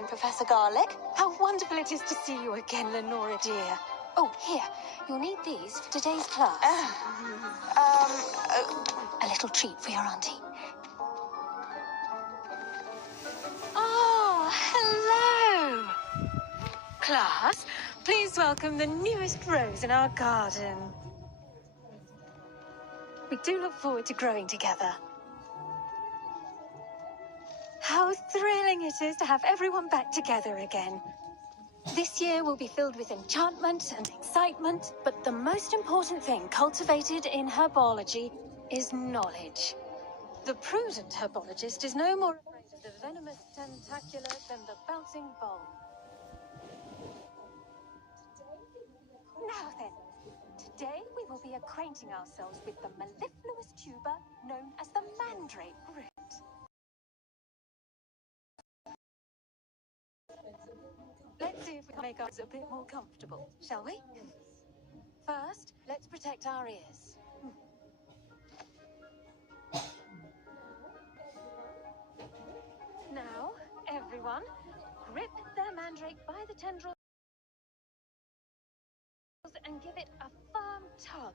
evening, Professor Garlick. How wonderful it is to see you again, Lenora dear. Oh, here. You'll need these for today's class. A little treat for your auntie. Oh, hello! Class, please welcome the newest rose in our garden. We do look forward to growing together. How thrilling it is to have everyone back together again. This year will be filled with enchantment and excitement, but the most important thing cultivated in herbology is knowledge. The prudent herbologist is no more afraid of the venomous tentacular than the bouncing bulb. Now then, today we will be acquainting ourselves with the mellifluous tuber known as the mandrake root. Let's see if we can make ours a bit more comfortable, shall we? First, let's protect our ears. Now, everyone, grip their mandrake by the tendrils and give it a firm tug.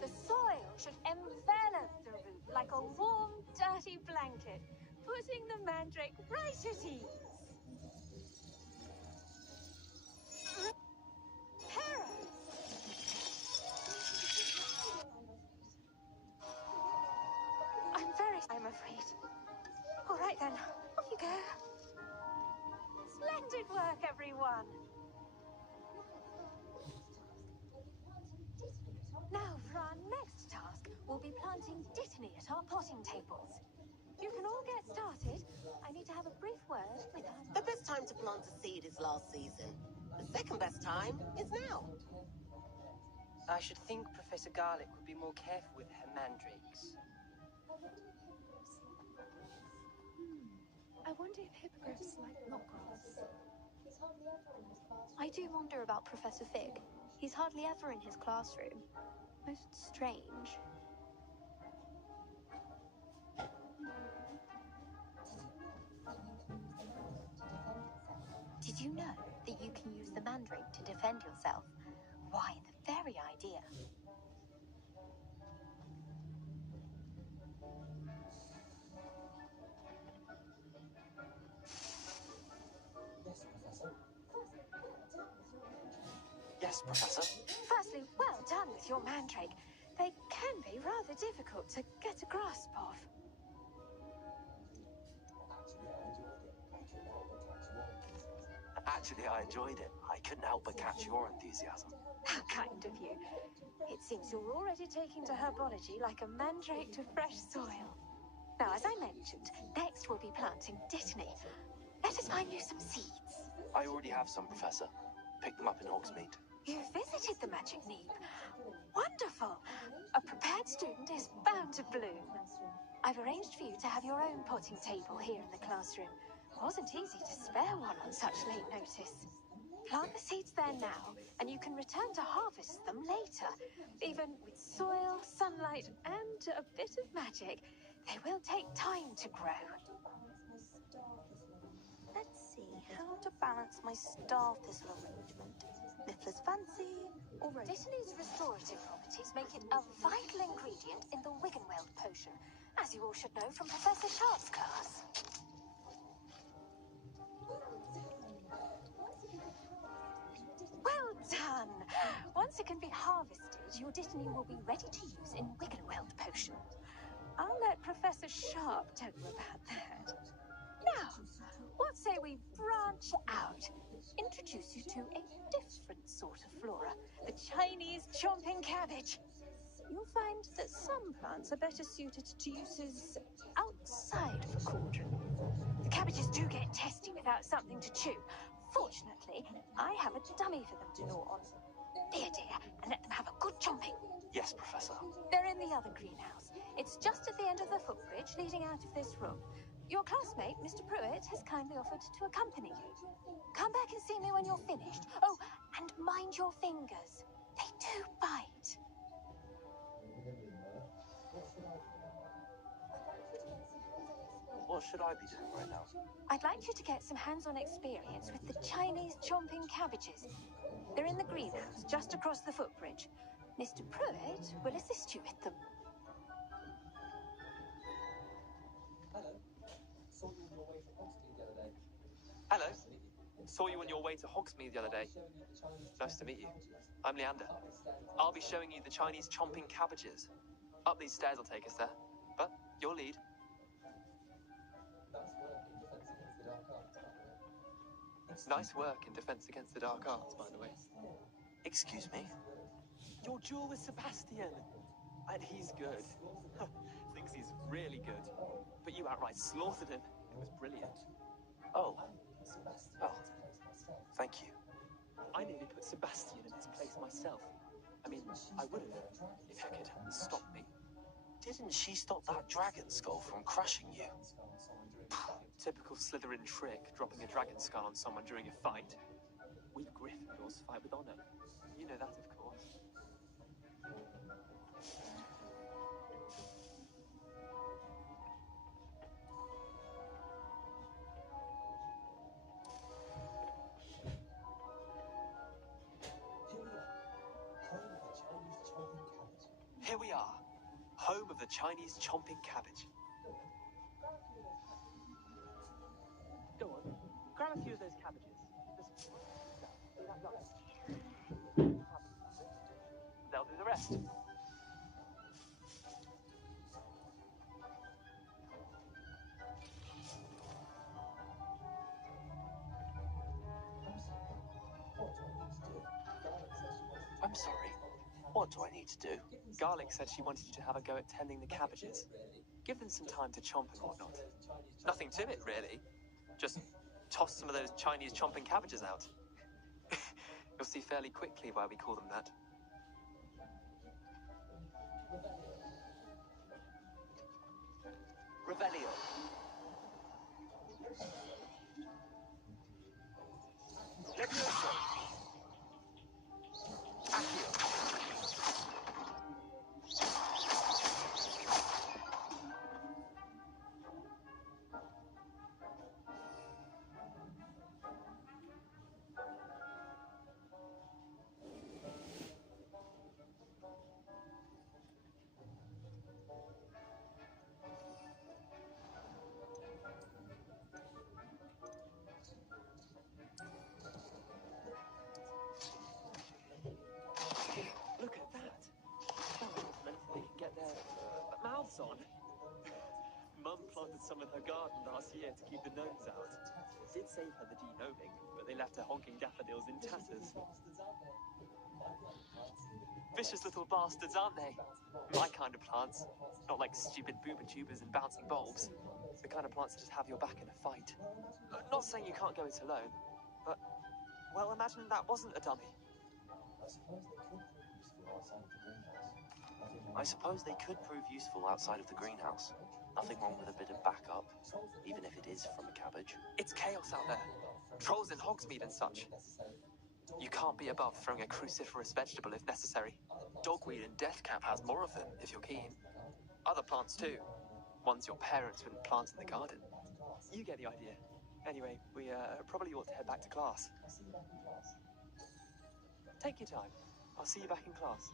The soil should envelop the root like a warm, dirty blanket, putting the mandrake right at ease. Parrots! I'm afraid. All right then, off you go. Splendid work, everyone. Now, for our next task, we'll be planting dittany at our potting tables. You can all get started. I need to have a brief word with our... The best time to plant a seed is last season. The second best time is now. I should think Professor Garlick would be more careful with her mandrakes. I wonder if hippogriffs like knotgrass. I do wonder about Professor Fig. He's hardly ever in his classroom. Most strange. Did you know that you can use the mandrake to defend yourself? Why, the very idea. Yes, Professor. Firstly, well done with your mandrake. They can be rather difficult to get a grasp of. Actually, I enjoyed it. I couldn't help but catch your enthusiasm. How kind of you. It seems you're already taking to herbology like a mandrake to fresh soil. Now, as I mentioned, next we'll be planting dittany. Let us find you some seeds. I already have some, Professor. Picked them up in Hogsmeade. You visited the Magic Neep. Wonderful. A prepared student is bound to bloom. I've arranged for you to have your own potting table here in the classroom. Wasn't easy to spare one on such late notice. Plant the seeds there now, and you can return to harvest them later. Even with soil, sunlight, and a bit of magic, they will take time to grow. Let's see, how to balance my star thistle arrangement. Niffler's fancy, or Dittany's restorative properties make it a vital ingredient in the Wiggenweld potion, as you all should know from Professor Sharp's class. Well done! Once it can be harvested, your dittany will be ready to use in Wiggenweld potion. I'll let Professor Sharp tell you about that. Now, what say we branch out? Introduce you to a different sort of flora, the Chinese chomping cabbage. You'll find that some plants are better suited to uses outside of the cauldron. The cabbages do get testy without something to chew. Fortunately, I have a dummy for them to gnaw on. Here, dear, and let them have a good chomping. Yes, Professor. They're in the other greenhouse. It's just at the end of the footbridge leading out of this room. Your classmate, Mr. Pruitt, has kindly offered to accompany you. Come back and see me when you're finished. Oh, and mind your fingers. They do bite. What should I be doing right now? I'd like you to get some hands-on experience with the Chinese chomping cabbages. They're in the greenhouse, just across the footbridge. Mr. Pruitt will assist you with them. Hello. Saw you on your way to Hogsmeade the other day. Nice to meet you. I'm Leander. I'll be showing you the Chinese chomping cabbages. Up these stairs will take us there. But your lead. Nice work in Defense Against the Dark Arts, by the way. Excuse me? Your duel with Sebastian. And he's good. Thinks he's really good. But you outright slaughtered him. It was brilliant. Oh. Well, thank you. I nearly put Sebastian in his place myself. I mean, I would have, if Hecate hadn't stopped me. Didn't she stop that dragon skull from crushing you? Typical Slytherin trick, dropping a dragon skull on someone during a fight. We Gryffindors fight with honor. You know that, of course. Here we are, home of the Chinese chomping cabbage. Go on, grab a few of those cabbages. They'll do the rest. I'm sorry. What do I need to do? Garlic said she wanted you to have a go at tending the cabbages. Give them some time to chomp and whatnot. Nothing to it, really. Just toss some of those Chinese chomping cabbages out. You'll see fairly quickly why we call them that. Revelio. Levioso. Accio. Look at that. They can get their mouths on. Mum planted some in her garden last year to keep the gnomes out. Did save her the de-gnoming, but they left her honking daffodils in tatters. Vicious little bastards, aren't they? My kind of plants. Not like stupid booba tubers and bouncing bulbs. The kind of plants that just have your back in a fight. Not saying you can't go it alone, but, well, imagine that wasn't a dummy. I suppose they could prove useful outside of the greenhouse. Nothing wrong with a bit of backup, even if it is from a cabbage. It's chaos out there. Trolls in Hogsmeade and such. You can't be above throwing a cruciferous vegetable if necessary. Dogweed and deathcap has more of them, if you're keen. Other plants too. Ones your parents wouldn't plant in the garden. You get the idea. Anyway, we probably ought to head back to class. Take your time. I'll see you back in class.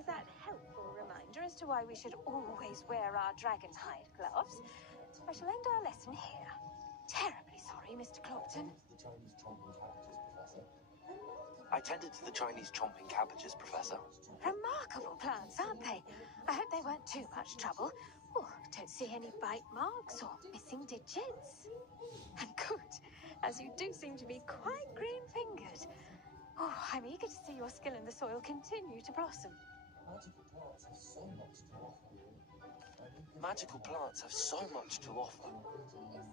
With that helpful reminder as to why we should always wear our dragon hide gloves, I shall end our lesson here. Terribly sorry, Mr. Clopton. I tended to the Chinese chomping cabbages, Professor. Remarkable plants, aren't they? I hope they weren't too much trouble. Oh, don't see any bite marks or missing digits. And good, as you do seem to be quite green-fingered. Oh, I'm eager to see your skill in the soil continue to blossom. Magical plants have so much to offer.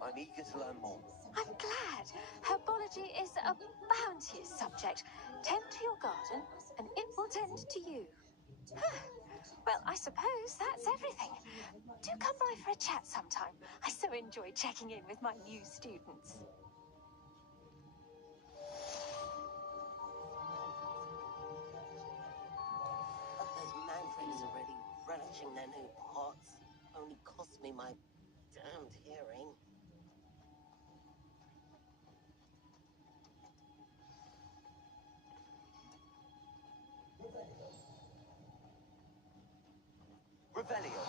I'm eager to learn more. I'm glad. Herbology is a bounteous subject. Tend to your garden, and it will tend to you. Well, I suppose that's everything. Do come by for a chat sometime. I so enjoy checking in with my new students. But those mandrakes are really relishing their new pots. Only cost me my damned hearing. Revelio.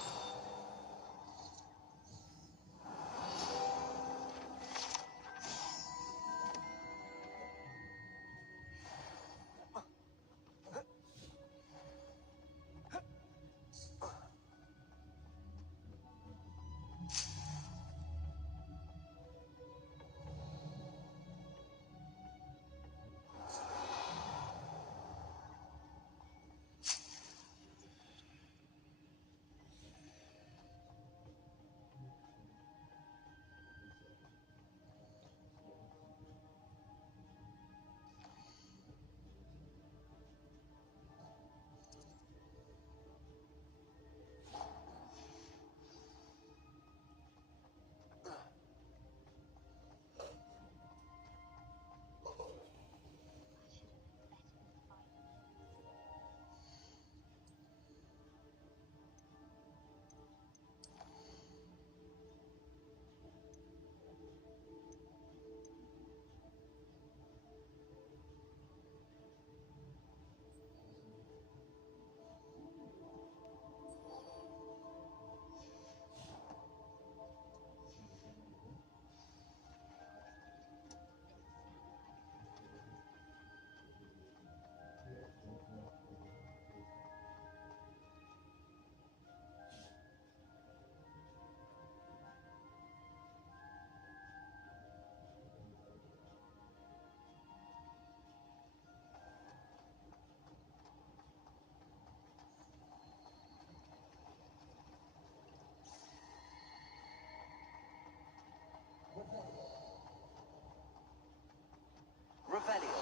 Revelio.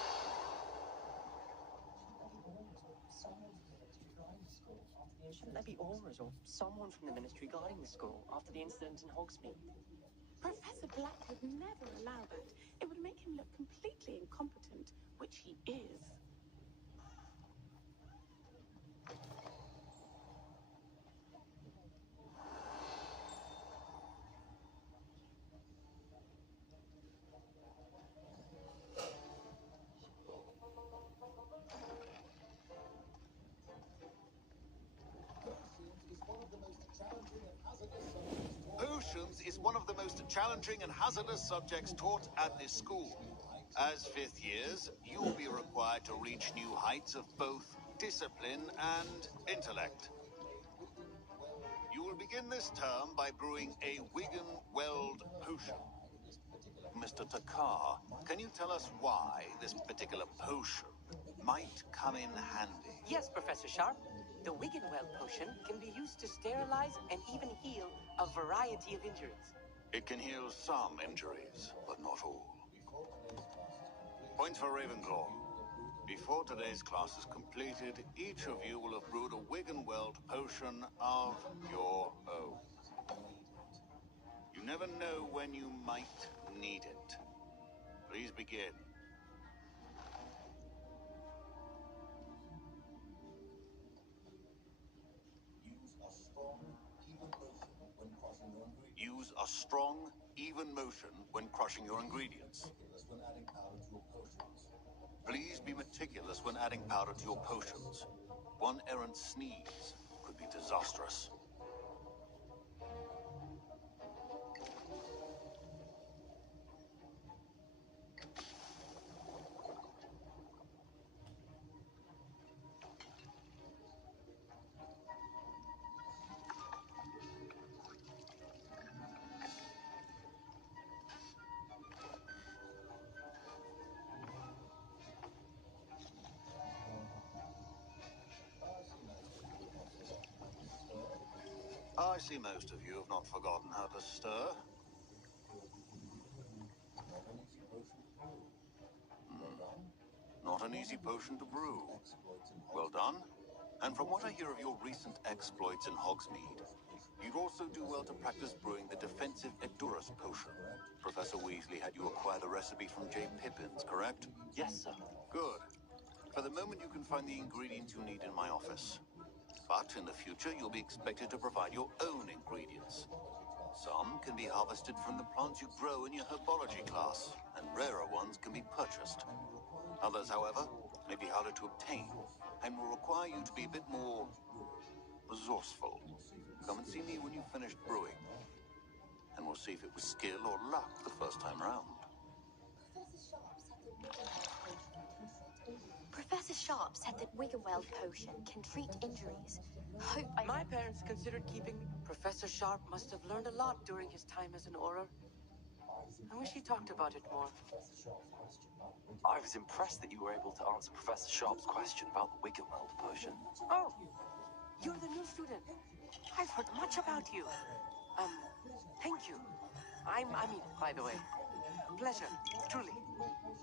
Shouldn't there be auras or someone from the Ministry guarding the school after the incident in Hogsmeade? Professor Black would never allow that. It would make him look completely incompetent, which he is. Potions is one of the most challenging and hazardous subjects taught at this school. As fifth years, you will be required to reach new heights of both discipline and intellect. You will begin this term by brewing a Wigan-Weld potion. Mr. Takar, can you tell us why this particular potion might come in handy? Yes, Professor Sharp. The Wiggenweld potion can be used to sterilize and even heal a variety of injuries. It can heal some injuries, but not all. Points for Ravenclaw. Before today's class is completed, each of you will have brewed a Wiggenweld potion of your own. You never know when you might need it. Please begin. Use a strong, even motion when crushing your ingredients. Please be meticulous when adding powder to your potions. One errant sneeze could be disastrous. I see most of you have not forgotten how to stir. Not an easy potion to brew. Well done. And from what I hear of your recent exploits in Hogsmeade, you'd also do well to practice brewing the defensive Edurus potion. Professor Weasley had you acquire the recipe from J. Pippin's, correct? Yes, sir. Good. For the moment, you can find the ingredients you need in my office. But in the future, you'll be expected to provide your own ingredients. Some can be harvested from the plants you grow in your herbology class, and rarer ones can be purchased. Others, however, may be harder to obtain, and will require you to be a bit more resourceful. Come and see me when you've finished brewing, and we'll see if it was skill or luck the first time round. Professor Sharp said that Wiggenweld potion can treat injuries. Hope I... My parents considered keeping me. Professor Sharp must have learned a lot during his time as an Auror. I wish he talked about it more. I was impressed that you were able to answer Professor Sharp's question about the Wiggenweld potion. Oh, you're the new student. I've heard much about you. Thank you. I'm Amin, by the way. Pleasure, truly.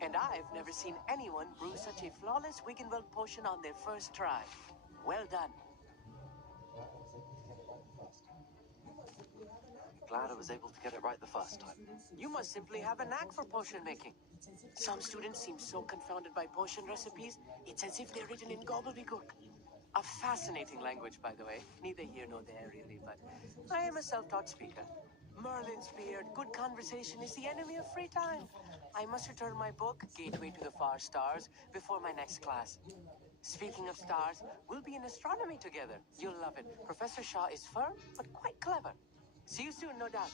And I've never seen anyone brew such a flawless Wiggenweld potion on their first try. Well done. Glad I was able to get it right the first time. You must simply have a knack for potion making. Some students seem so confounded by potion recipes, it's as if they're written in gobbledygook. A fascinating language, by the way. Neither here nor there, really, but I am a self-taught speaker. Merlin's beard, good conversation is the enemy of free time. I must return my book, Gateway to the Far Stars, before my next class. Speaking of stars, we'll be in astronomy together. You'll love it. Professor Shaw is firm, but quite clever. See you soon, no doubt.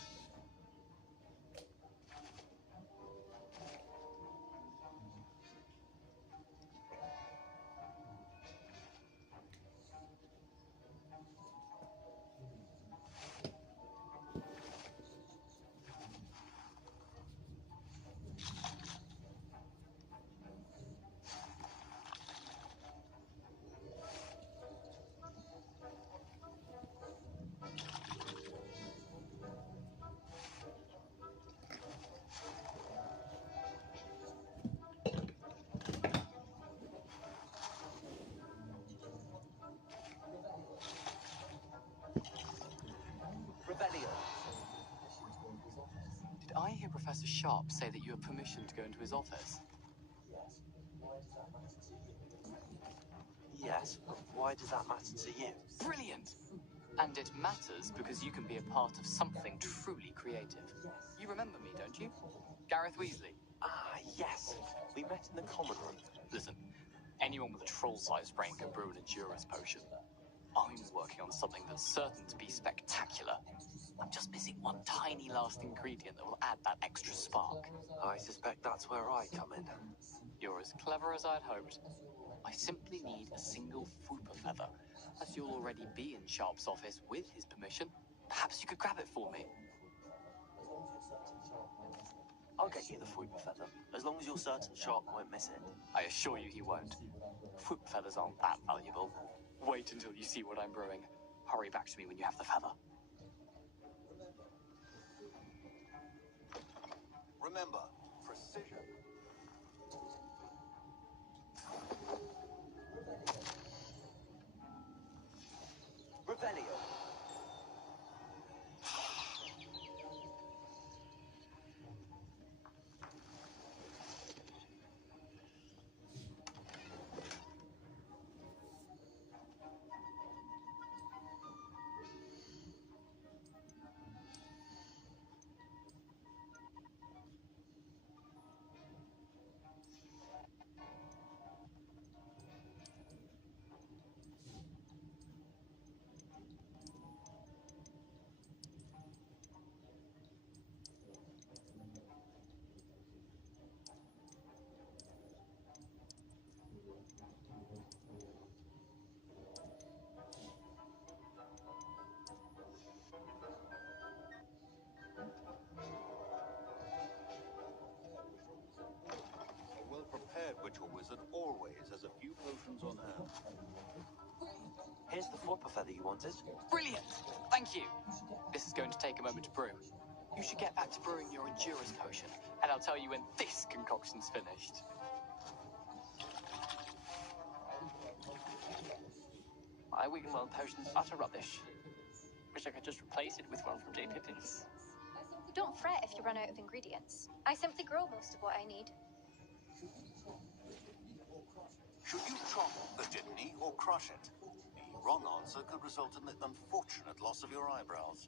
Revelio. Did I hear Professor Sharp say that you have permission to go into his office? Yes, but why does that matter to you? Brilliant! And it matters because you can be a part of something truly creative. You remember me, don't you? Gareth Weasley. Ah, yes. We met in the common room. Listen, anyone with a troll-sized brain can brew an Endurance potion. I'm working on something that's certain to be spectacular. I'm just missing one tiny last ingredient that will add that extra spark. I suspect that's where I come in. You're as clever as I'd hoped. I simply need a single Fwooper feather. As you'll already be in Sharp's office with his permission, perhaps you could grab it for me. I'll get you the Fwooper feather, as long as you're certain Sharp won't miss it. I assure you he won't. Fwooper feathers aren't that valuable. Wait until you see what I'm brewing. Hurry back to me when you have the feather. Remember, precision. Revelio. but your wizard always has a few potions on hand. Here's the flopper feather you wanted. Brilliant! Thank you. This is going to take a moment to brew. You should get back to brewing your endurance potion, and I'll tell you when this concoction's finished. My Wiggenweld potion's utter rubbish. Wish I could just replace it with one from J. Pippin's. Don't fret if you run out of ingredients. I simply grow most of what I need. Should you chop the jitney or crush it? The wrong answer could result in the unfortunate loss of your eyebrows.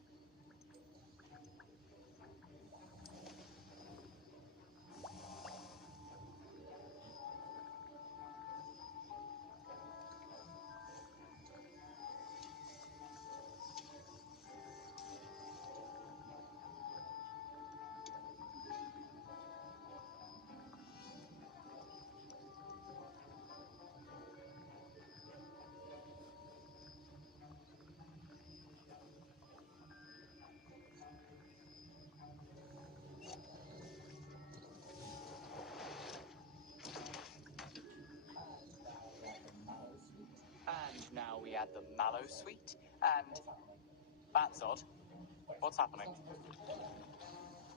And now we add the mallow sweet, and... That's odd. What's happening?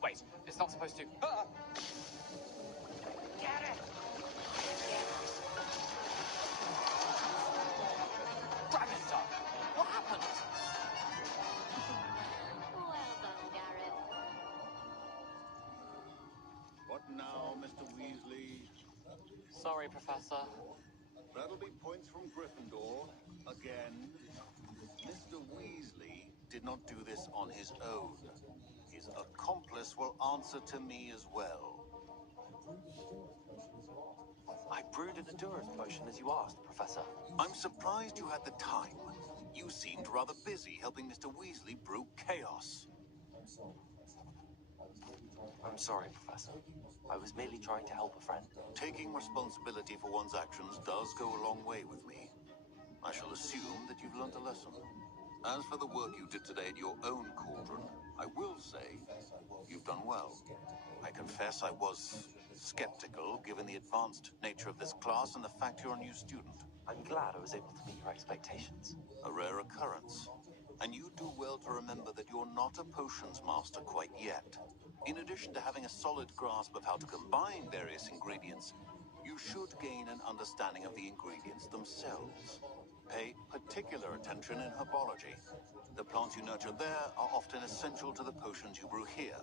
Wait, it's not supposed to... Ah! Get it! Dragon Star! What happened? Well done, Gareth. What now, Mr. Weasley? Sorry, Professor. That'll be points from Gryffindor. Again. Mr. Weasley did not do this on his own. His accomplice will answer to me as well. I brewed an endurance potion as you asked, Professor. I'm surprised you had the time. You seemed rather busy helping Mr. Weasley brew chaos. I'm sorry, Professor. I was merely trying to help a friend. Taking responsibility for one's actions does go a long way with me. I shall assume that you've learnt a lesson. As for the work you did today at your own cauldron, I will say you've done well. I confess I was skeptical given the advanced nature of this class and the fact you're a new student. I'm glad I was able to meet your expectations. A rare occurrence. And you do well to remember that you're not a potions master quite yet. In addition to having a solid grasp of how to combine various ingredients, you should gain an understanding of the ingredients themselves. Pay particular attention in herbology. The plants you nurture there are often essential to the potions you brew here.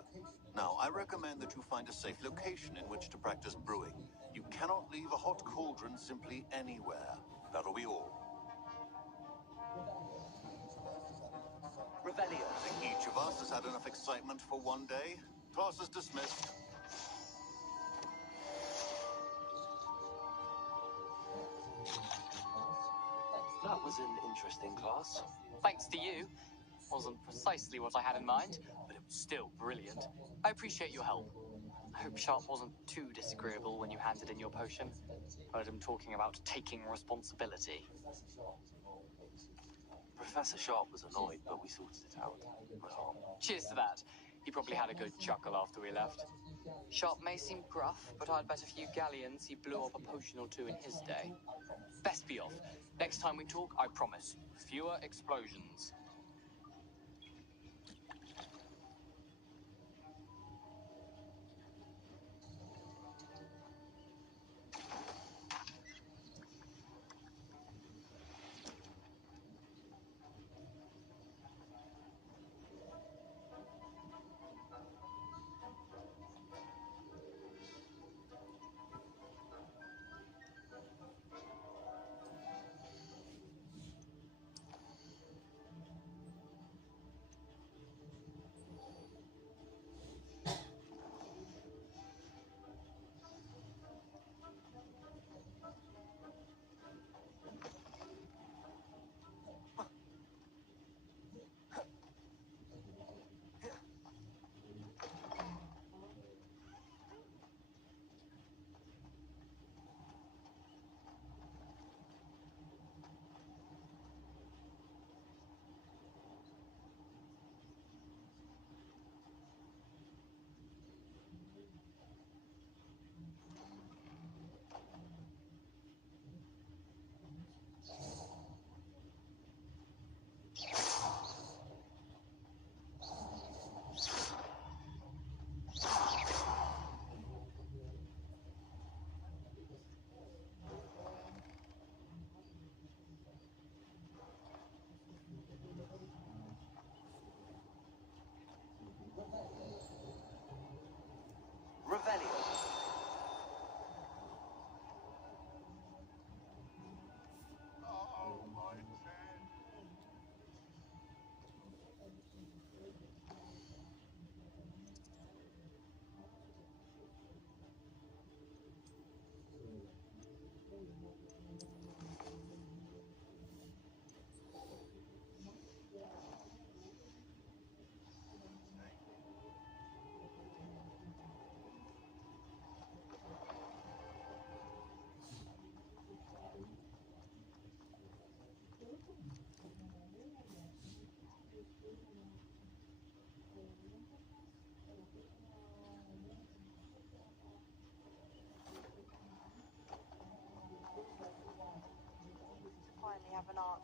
Now, I recommend that you find a safe location in which to practice brewing. You cannot leave a hot cauldron simply anywhere. That'll be all. Revelio. I think each of us has had enough excitement for one day. Class is dismissed. That was an interesting class. Thanks to you. Wasn't precisely what I had in mind, but it was still brilliant. I appreciate your help. I hope Sharp wasn't too disagreeable when you handed in your potion. Heard him talking about taking responsibility. Professor Sharp was annoyed, but we sorted it out. Well, Cheers to that. He probably had a good chuckle after we left. Sharp may seem gruff, but I'd bet a few galleons he blew up a potion or two in his day. Best be off. Next time we talk, I promise, fewer explosions.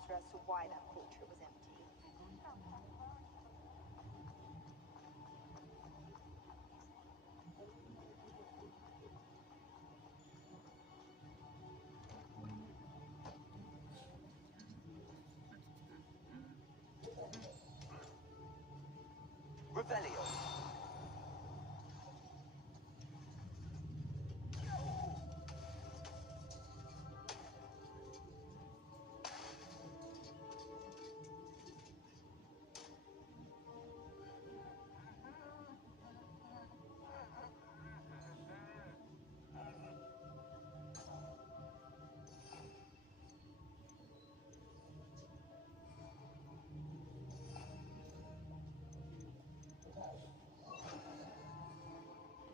answer as to why that portrait was empty. Revelio.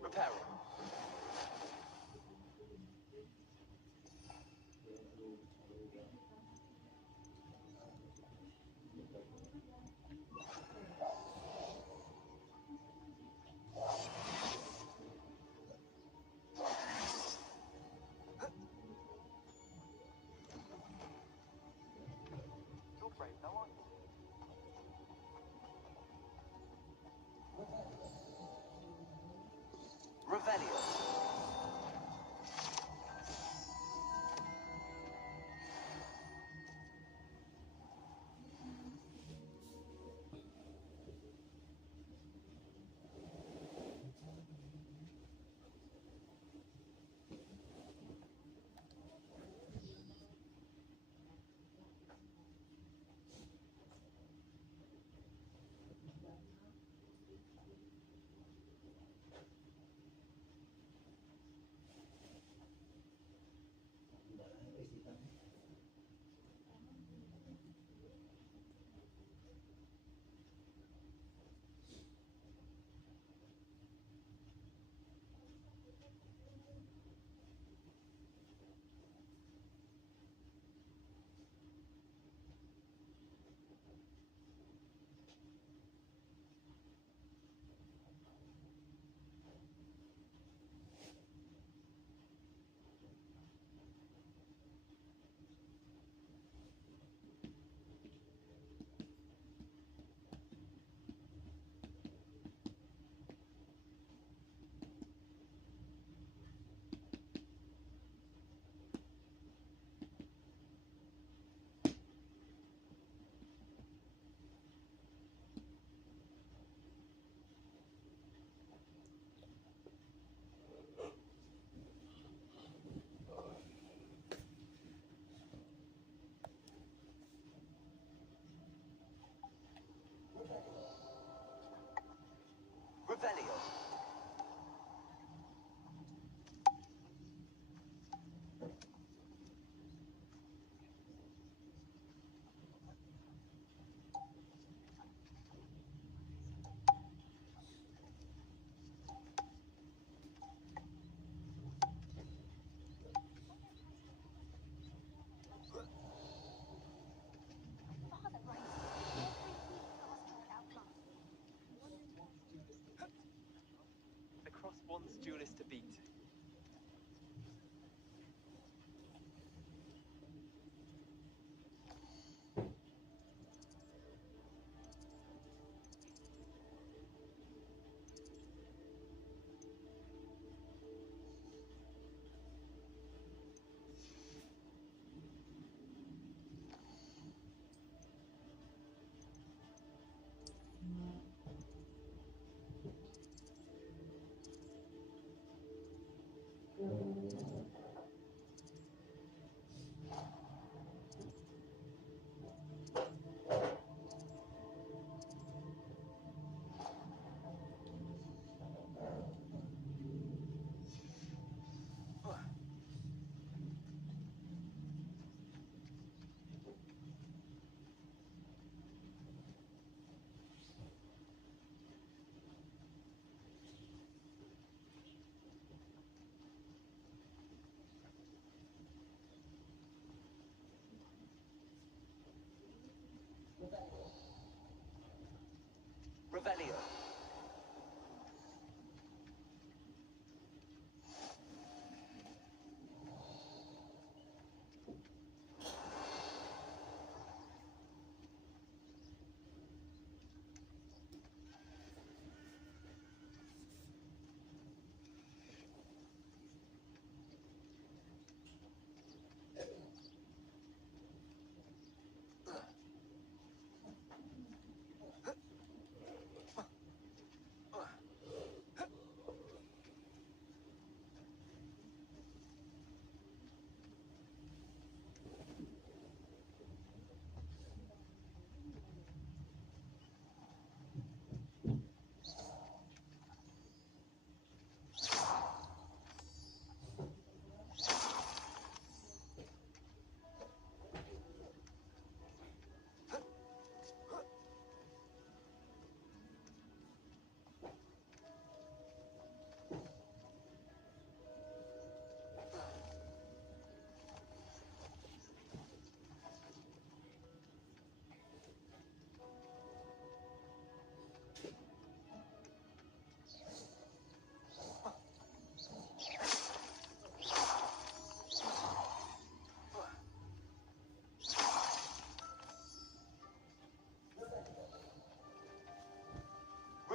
Reparo. You're brave, though, aren't you? Revelio.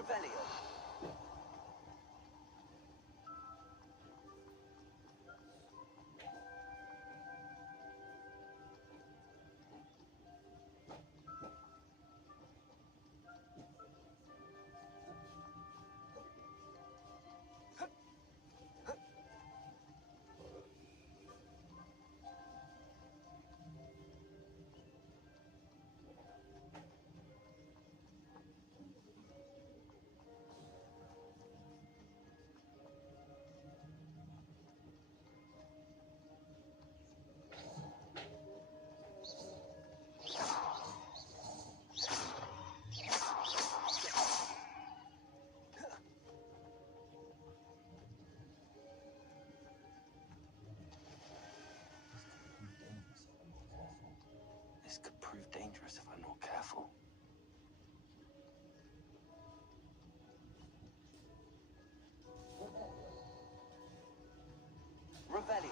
Revelio. This could prove dangerous if I'm not careful. Revelio.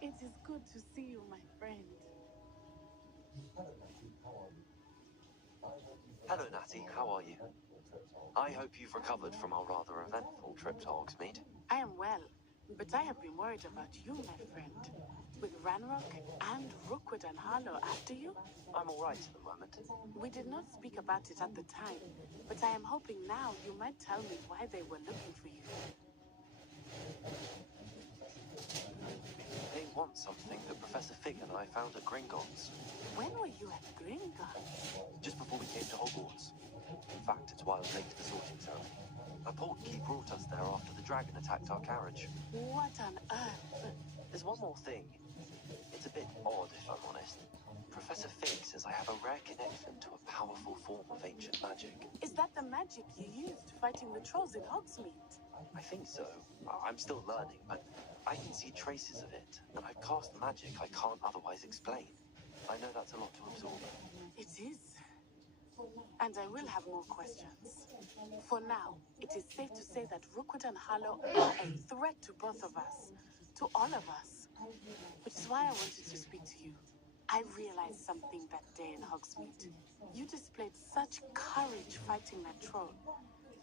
It is good to see you, my friend. Hello, Natty. How are you? I hope you've recovered from our rather eventful trip to Hogsmeade. I am well, but I have been worried about you, my friend. With Ranrock and Rookwood and Harlow after you? I'm all right at the moment. We did not speak about it at the time, but I am hoping now you might tell me why they were looking for you. They want something that Professor Fig and I found at Gringotts. When were you at Gringotts? Just before we came to Hogwarts. In fact, it's why I was late to the sorting ceremony. A portkey brought us there after the dragon attacked our carriage. What on earth? There's one more thing. It's a bit odd, if I'm honest. Professor Fig says I have a rare connection to a powerful form of ancient magic. Is that the magic you used fighting the trolls in Hogsmeade? I think so. I'm still learning, but I can see traces of it, and I've cast magic I can't otherwise explain. I know that's a lot to absorb. It is. And I will have more questions. For now, it is safe to say that Rookwood and Harlow are a threat to both of us. To all of us. Which is why I wanted to speak to you. I realized something that day in Hogsmeade. You displayed such courage fighting that troll.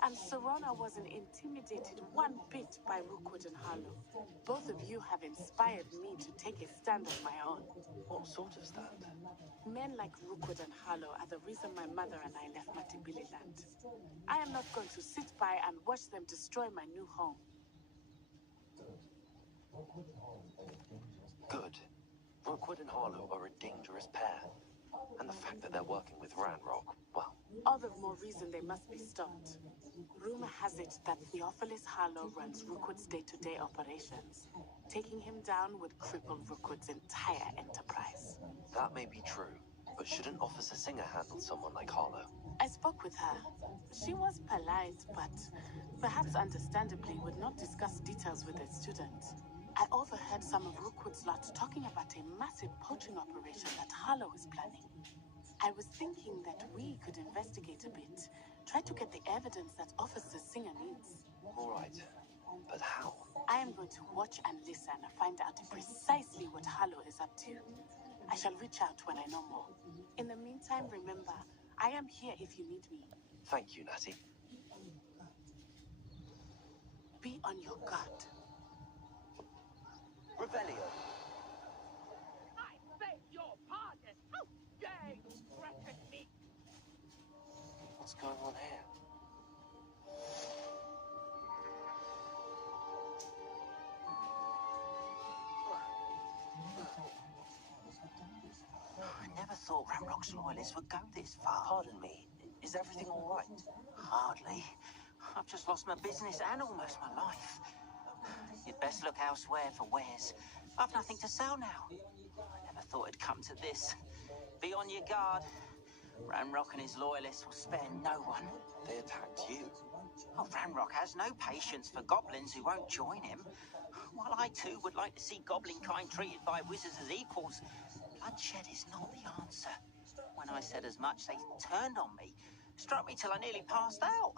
And Serona wasn't intimidated one bit by Rookwood and Harlow. Both of you have inspired me to take a stand of my own. What sort of stand? Men like Rookwood and Harlow are the reason my mother and I left Matibili land. I am not going to sit by and watch them destroy my new home. Good. Rookwood and Harlow are a dangerous pair. And the fact that they're working with Ranrock, well... All the more reason they must be stopped. Rumor has it that Theophilus Harlow runs Rookwood's day-to-day operations. Taking him down would cripple Rookwood's entire enterprise. That may be true, but shouldn't Officer Singer handle someone like Harlow? I spoke with her. She was polite, but perhaps understandably would not discuss details with a student. I overheard some of Rookwood's lot talking about a massive poaching operation that Harlow is planning. I was thinking that we could investigate a bit. Try to get the evidence that Officer Singer needs. All right, but how? I am going to watch and listen and find out precisely what Harlow is up to. I shall reach out when I know more. In the meantime, remember, I am here if you need me. Thank you, Natty. Be on your guard. Revelio. I beg your pardon. How dare you threaten me? What's going on here? I never thought Ranrock's loyalists would go this far. Pardon me. Is everything all right? Hardly. I've just lost my business and almost my life. You'd best look elsewhere for wares. I've nothing to sell now. I never thought it'd come to this. Be on your guard. Ranrock and his loyalists will spare no one. They attacked you. Oh, Ranrock has no patience for goblins who won't join him. While I too would like to see goblin kind treated by wizards as equals, bloodshed is not the answer. when I said as much, they turned on me, struck me till I nearly passed out.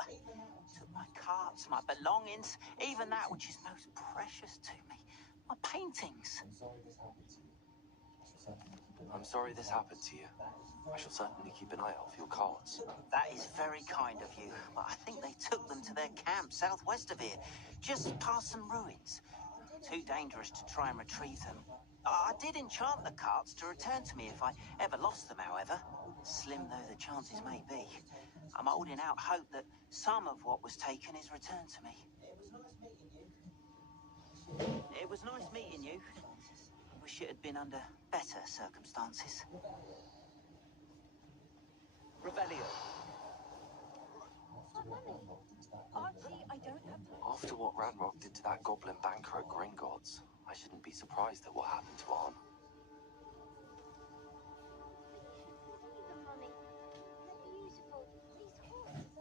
Took my carts, my belongings, even that which is most precious to me, my paintings. I'm sorry this happened to you. I shall certainly keep an eye out for your cards. That is very kind of you, but I think they took them to their camp southwest of here, just past some ruins. Too dangerous to try and retrieve them. I did enchant the carts to return to me if I ever lost them, however. Slim though the chances may be, I'm holding out hope that some of what was taken is returned to me. It was nice meeting you. I wish it had been under better circumstances. Revelio. Archie, I don't have time. After what Ranrock did to that goblin banker at Gringotts, I shouldn't be surprised at what happened to Arn. The mummy. They're beautiful. These horses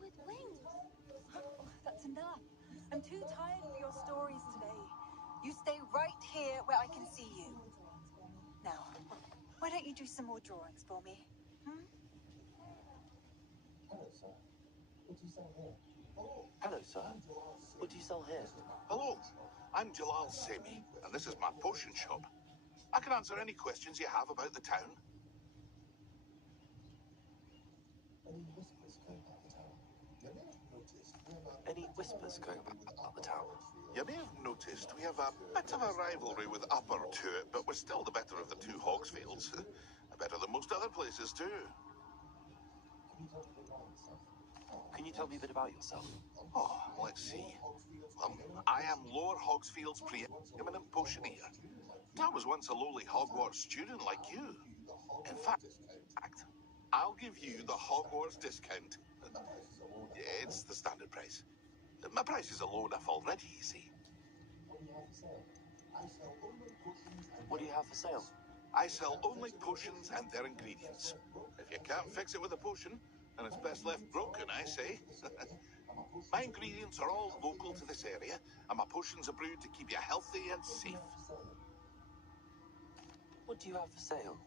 with wings. That's enough. I'm too tired of your stories today. You stay right here where I can see you. Now, why don't you do some more drawings for me? Hmm? Hello, sir. What do you sell here? Hello, I'm Jalal Semi, and this is my potion shop. I can answer any questions you have about the town. Any whispers going about the town? You may have noticed we have a bit of a rivalry with Upper to it, but we're still the better of the two Hogsfields. Better than most other places, too. Can you tell me a bit about yourself? Oh, let's see. I am Lord Hogsfield's preeminent potioneer. I was once a lowly Hogwarts student like you. In fact, I'll give you the Hogwarts discount. It's the standard price. My prices are low enough already, you see. What do you have for sale? I sell only potions and their ingredients. If you can't fix it with a potion, then it's best left broken, I say. My ingredients are all local to this area, and my potions are brewed to keep you healthy and safe. What do you have for sale?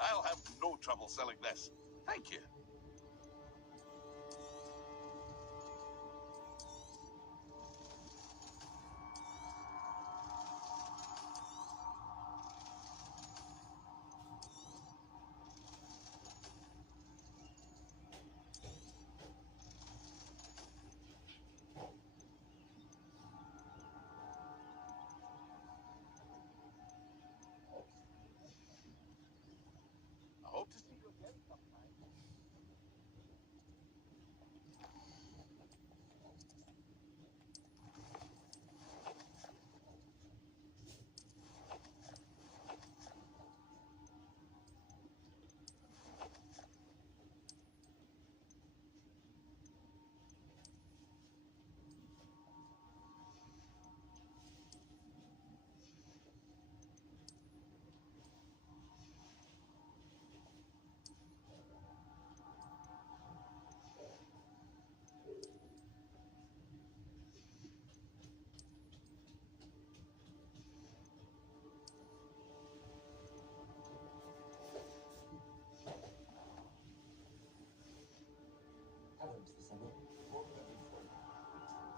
I'll have no trouble selling this. Thank you. I hope to see you again sometime.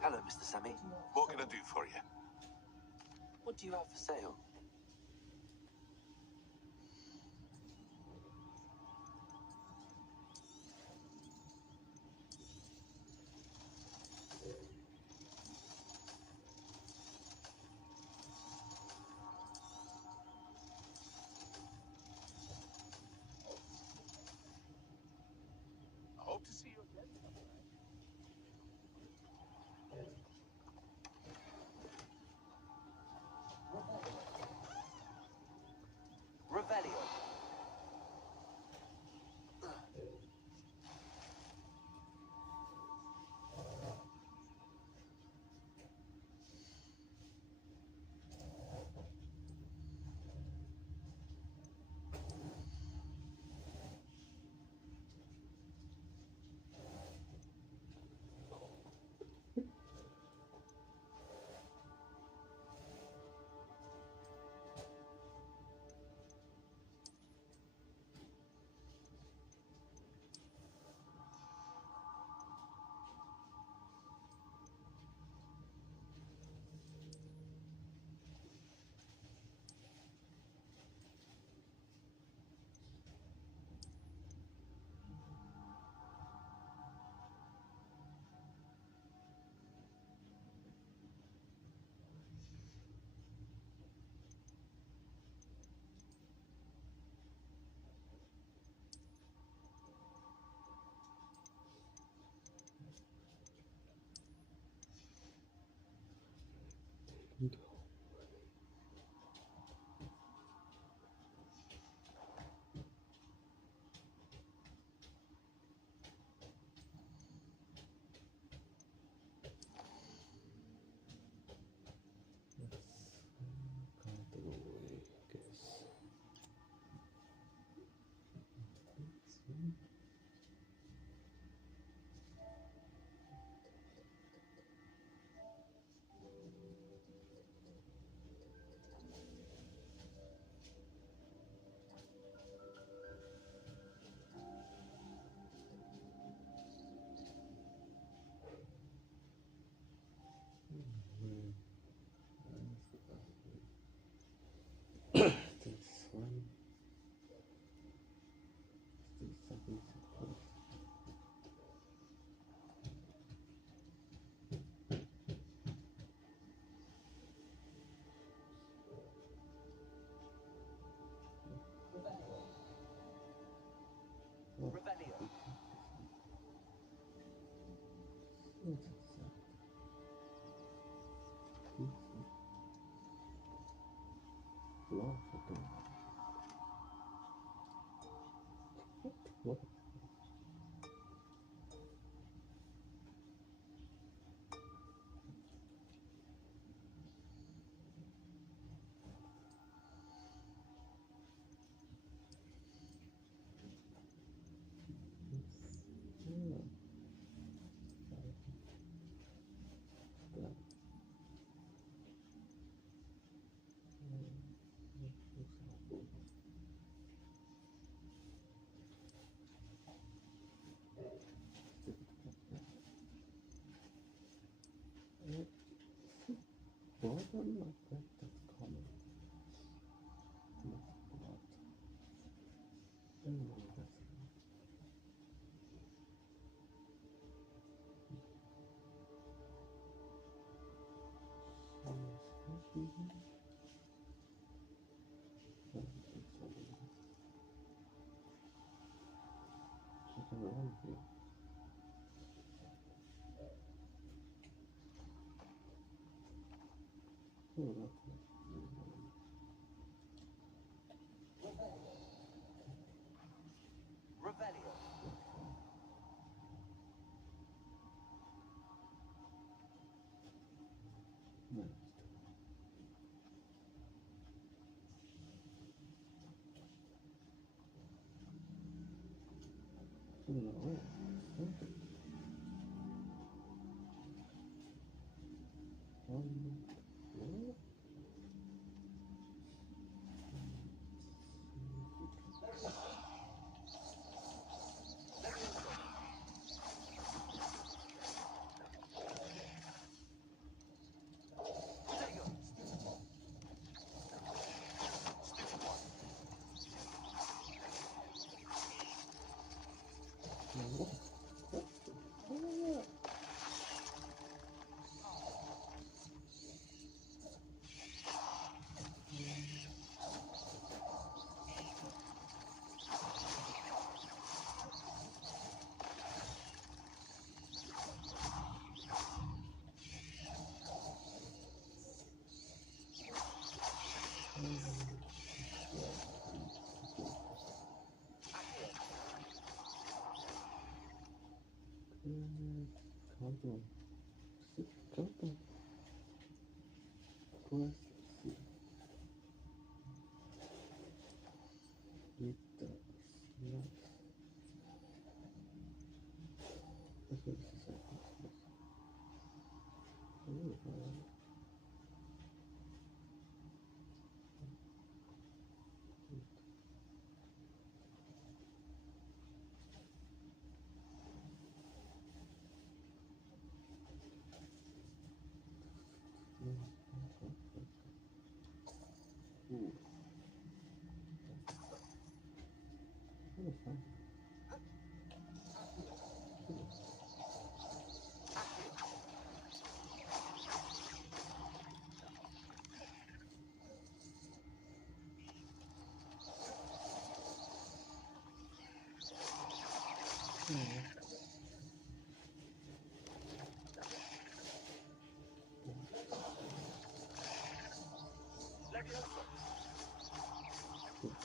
Hello, Mr. Semi. What can I do for you? What do you have for sale? I hope to see you again sometime.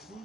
Shame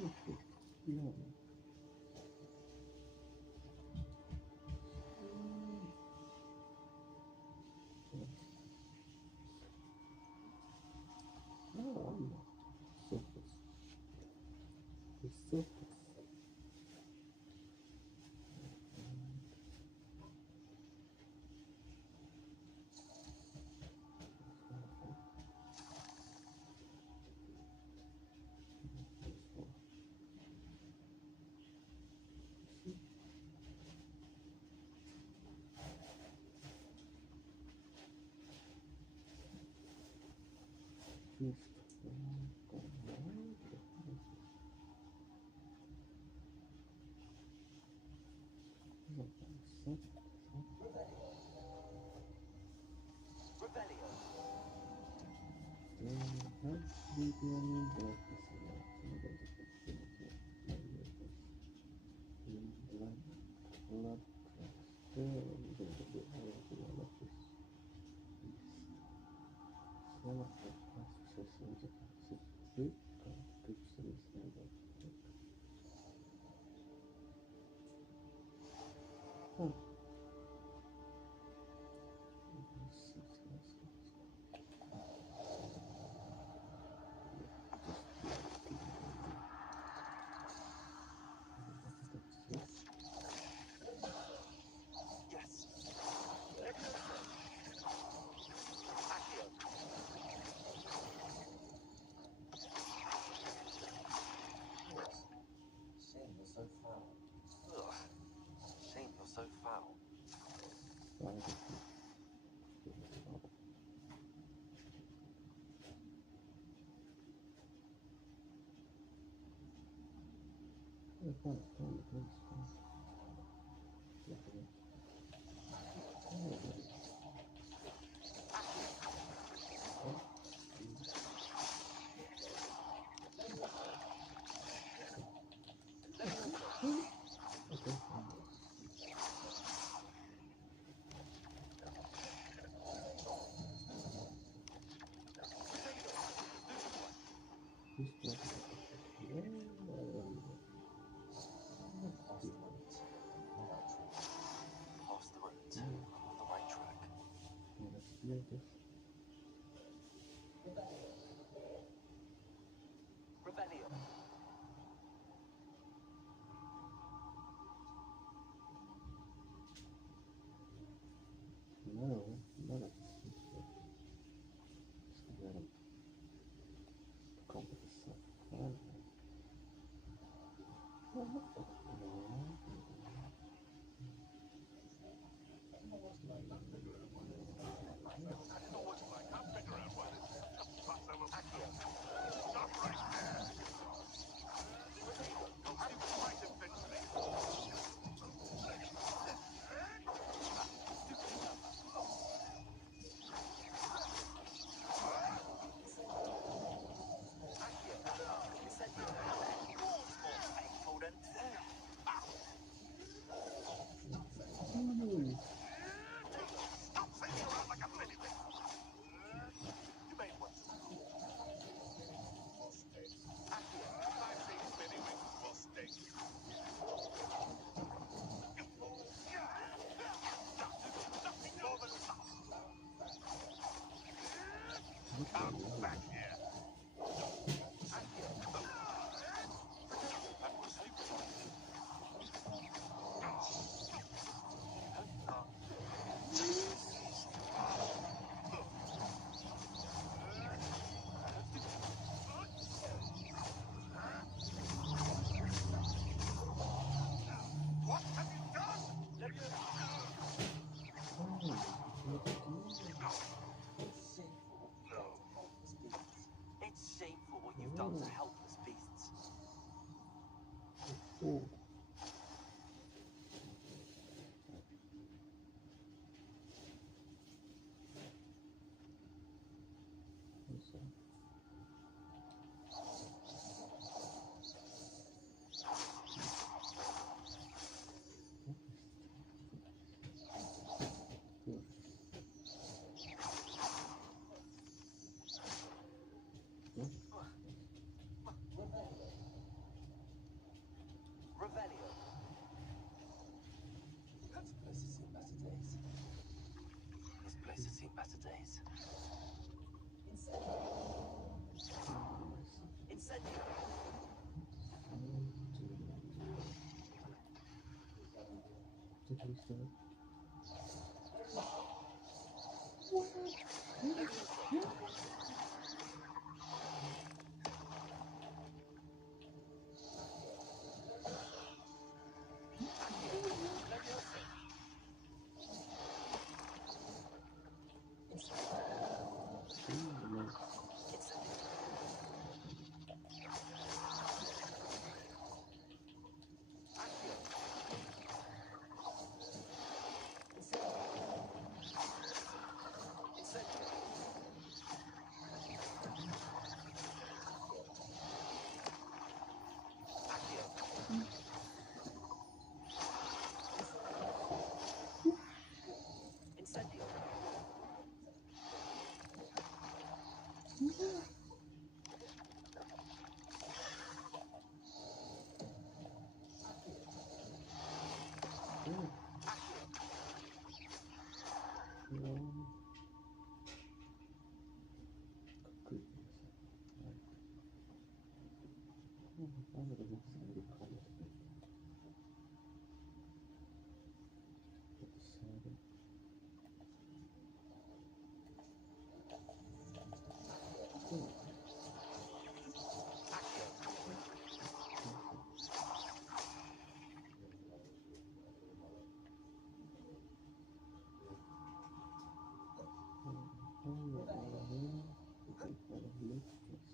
you're so foul. Past the road, on the right track. Rebellion. It's shameful what you've done to helpless beasts. days. Incendio!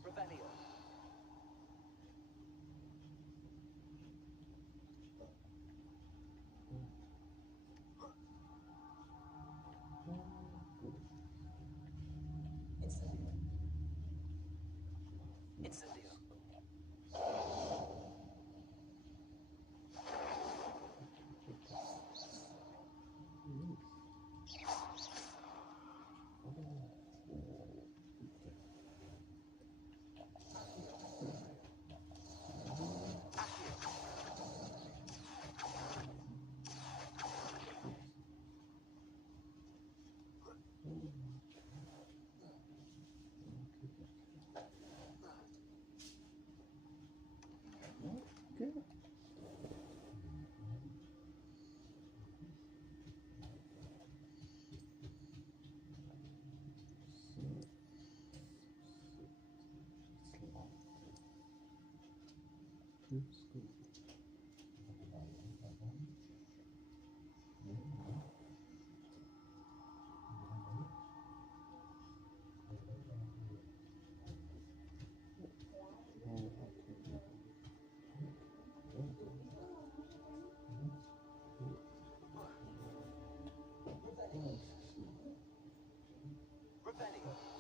Revelio. Incendio. Revelio.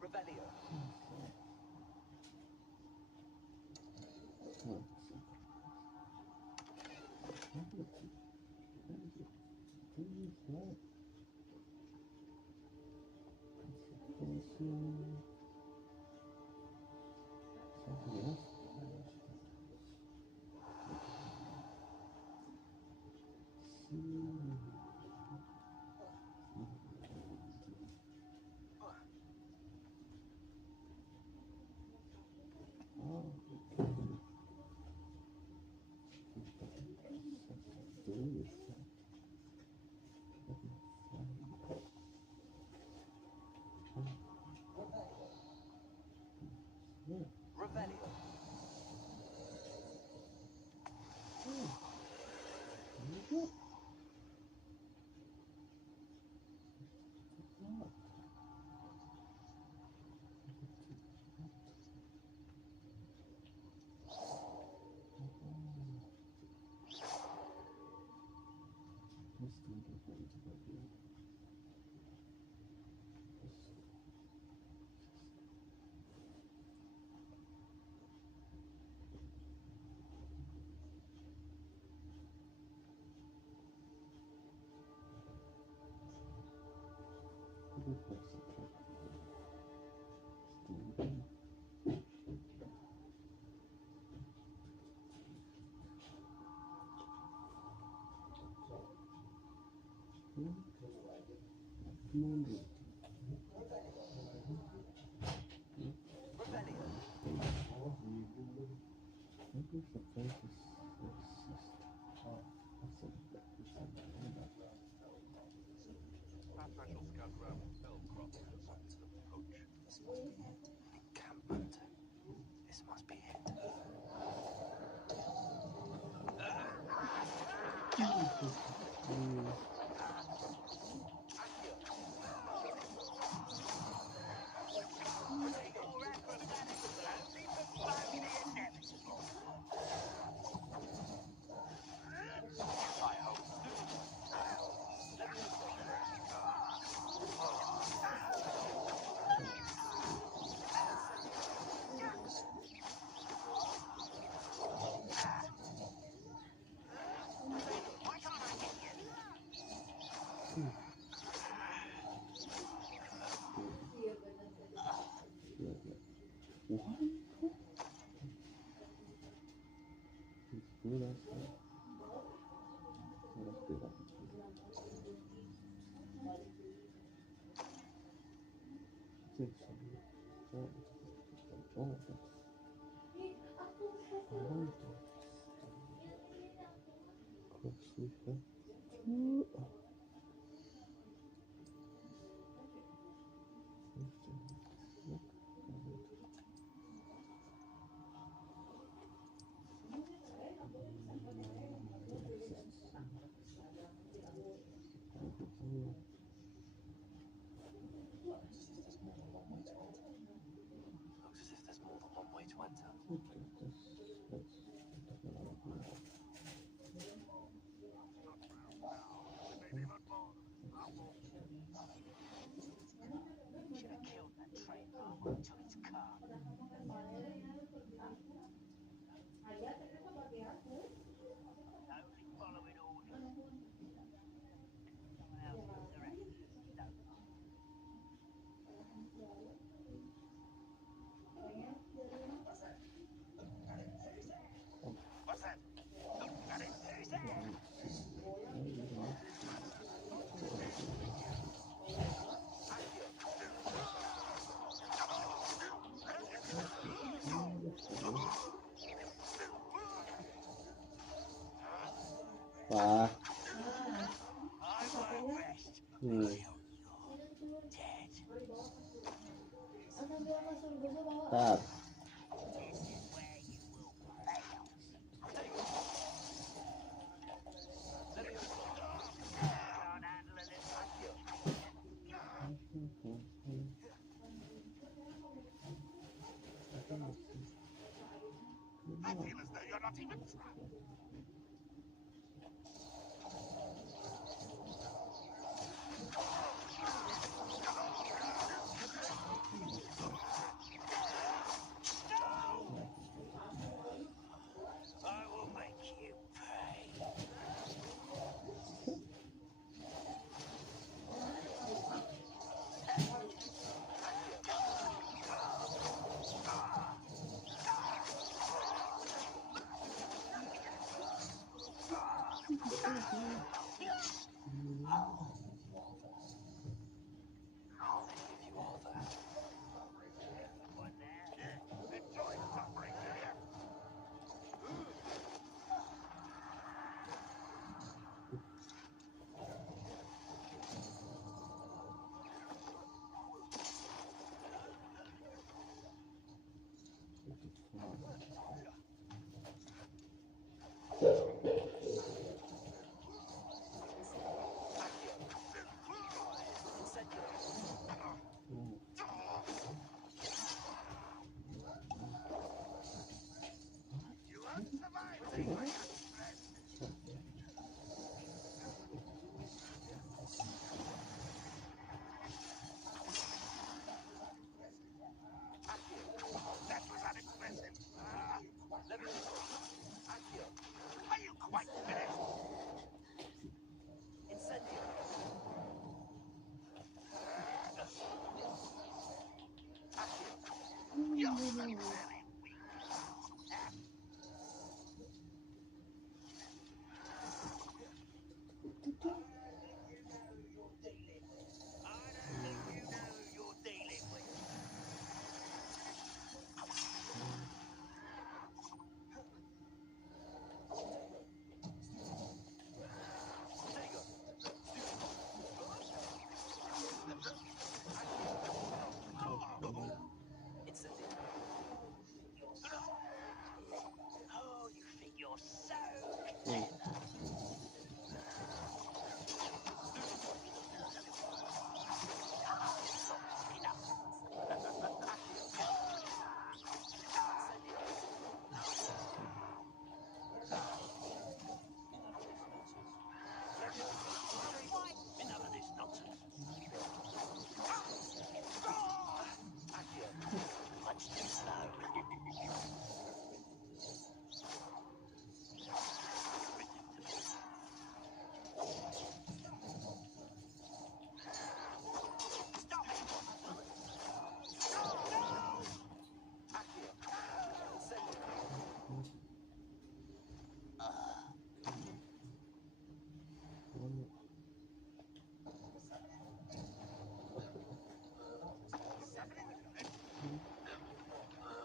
Revelio. Revelio. Encampment. This must be it. Looks as if there's more than one way to enter. Should have killed that traitor when he took his car. Only following orders. Someone else knows directions. Don't. What's that? Look at it. Who's there? Wow. I won't rest. Dead. Stop. This is where you will fail. Can't handle a little education. I feel as though you're not even trying. I will make you pay. How many of you are there? One there. Enjoy suffering, do you? You won't survive anyway.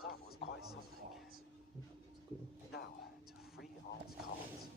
That was quite something. Now, to free Aunt's cards.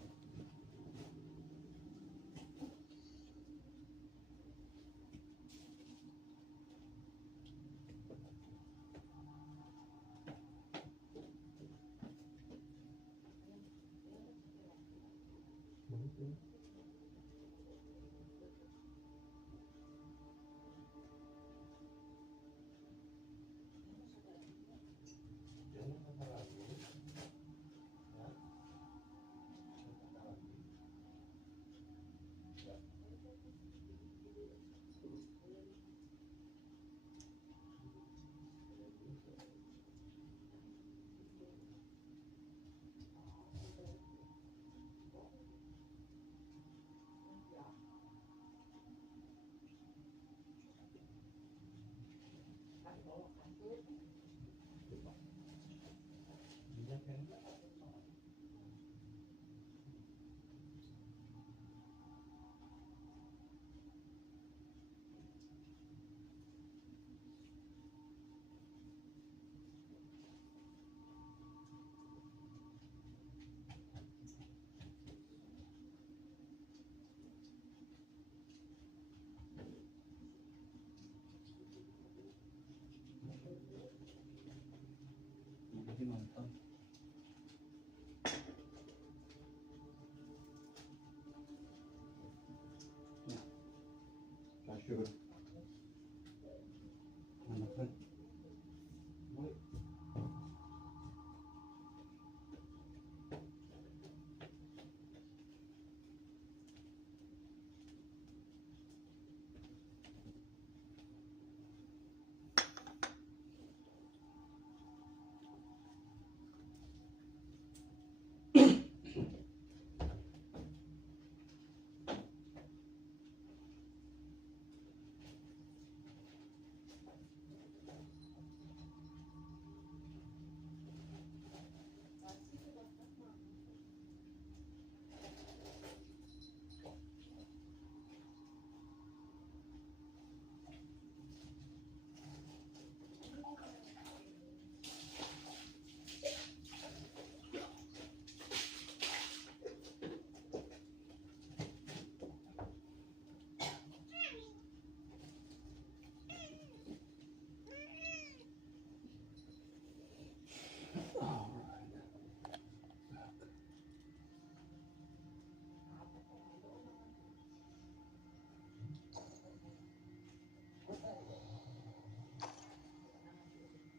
Sugar.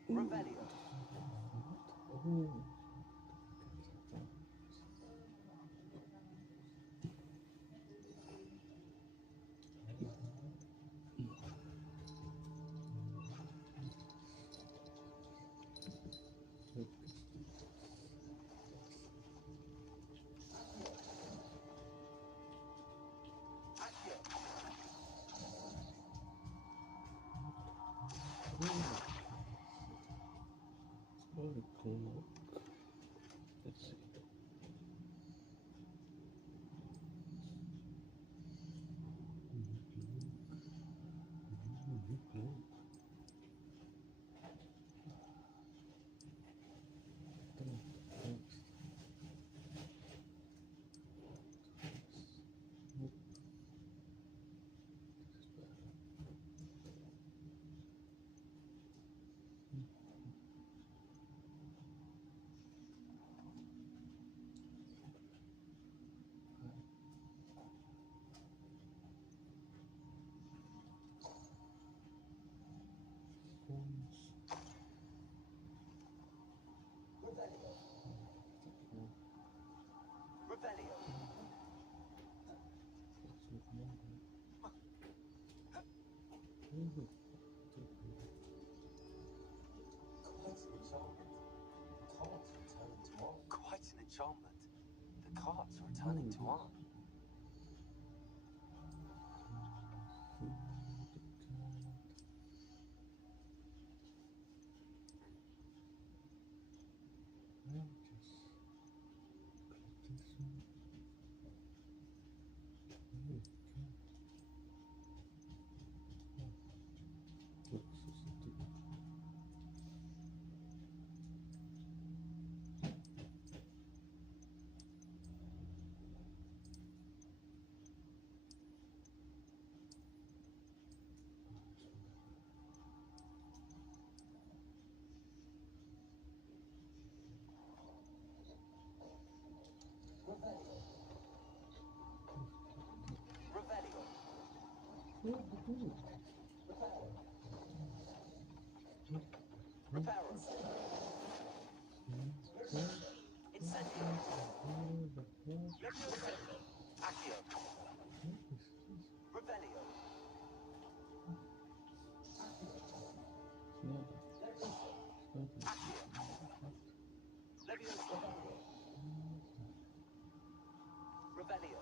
Revelio. Let's see. carts returning to art. Reparo. Incendio. Levioso. Accio. Revelio. Accio. Levioso. Revelio.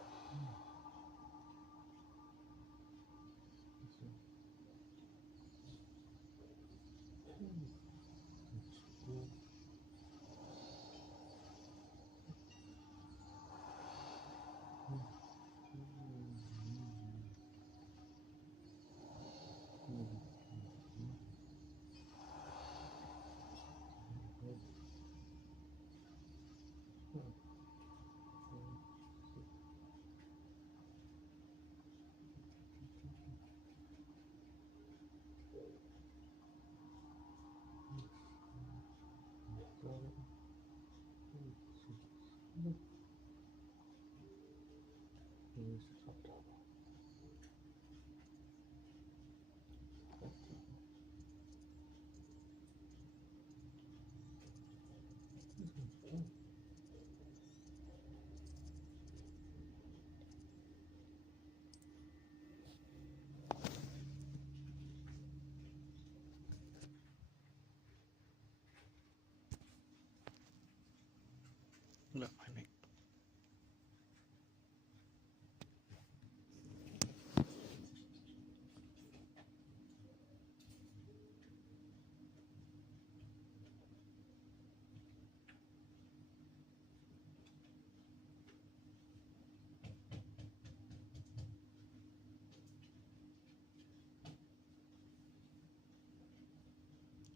Look, I mean.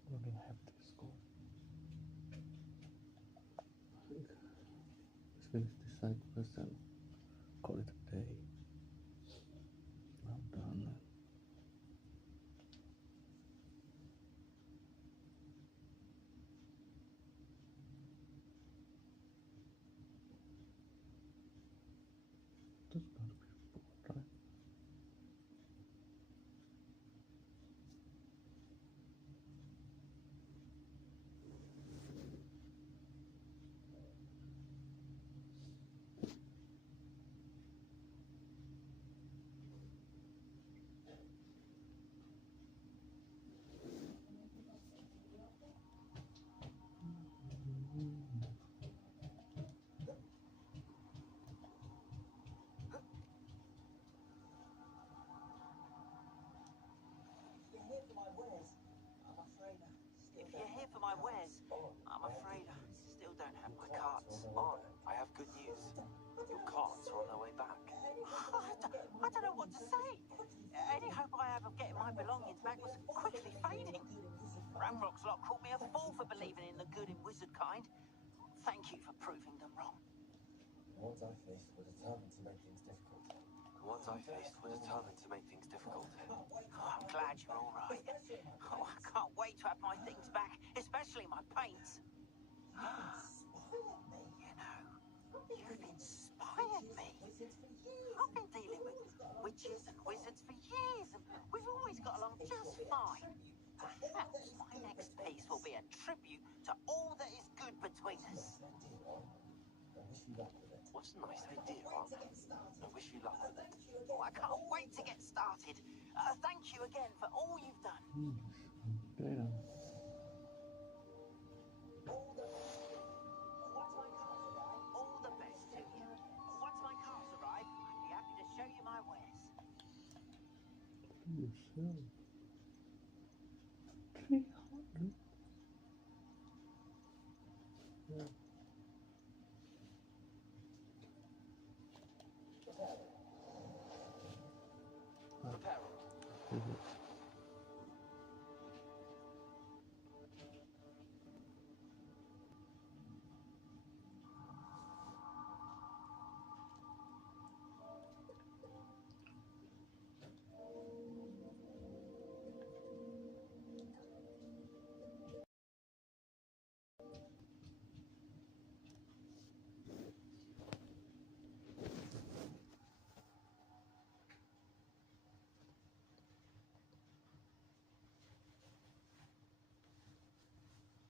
We're gonna have this score. I think let's finish this side quest and call it a day. I'm done. That's gonna be bored, right? If you're here for my wares, I'm afraid I still don't have my carts. On, I have good news. Your carts are on their way back. I don't know what to say. Any hope I have of getting my belongings back was quickly fading. Ramrock's lot called me a fool for believing in the good in wizard kind. Thank you for proving them wrong. The ones I faced were determined to make things difficult. Oh, I'm glad you're all right. Oh, I can't wait to have my things back, especially my paints. You know, you've inspired me. I've been dealing with witches and wizards for years, and we've always got along just fine. Perhaps my next piece will be a tribute to all that is good between us. What's a nice idea, Ark? I wish you luck with it. Oh, I can't wait to get started. Thank you again for all you've done. Data. All the best to you. yourself. 300? Yeah. Ah,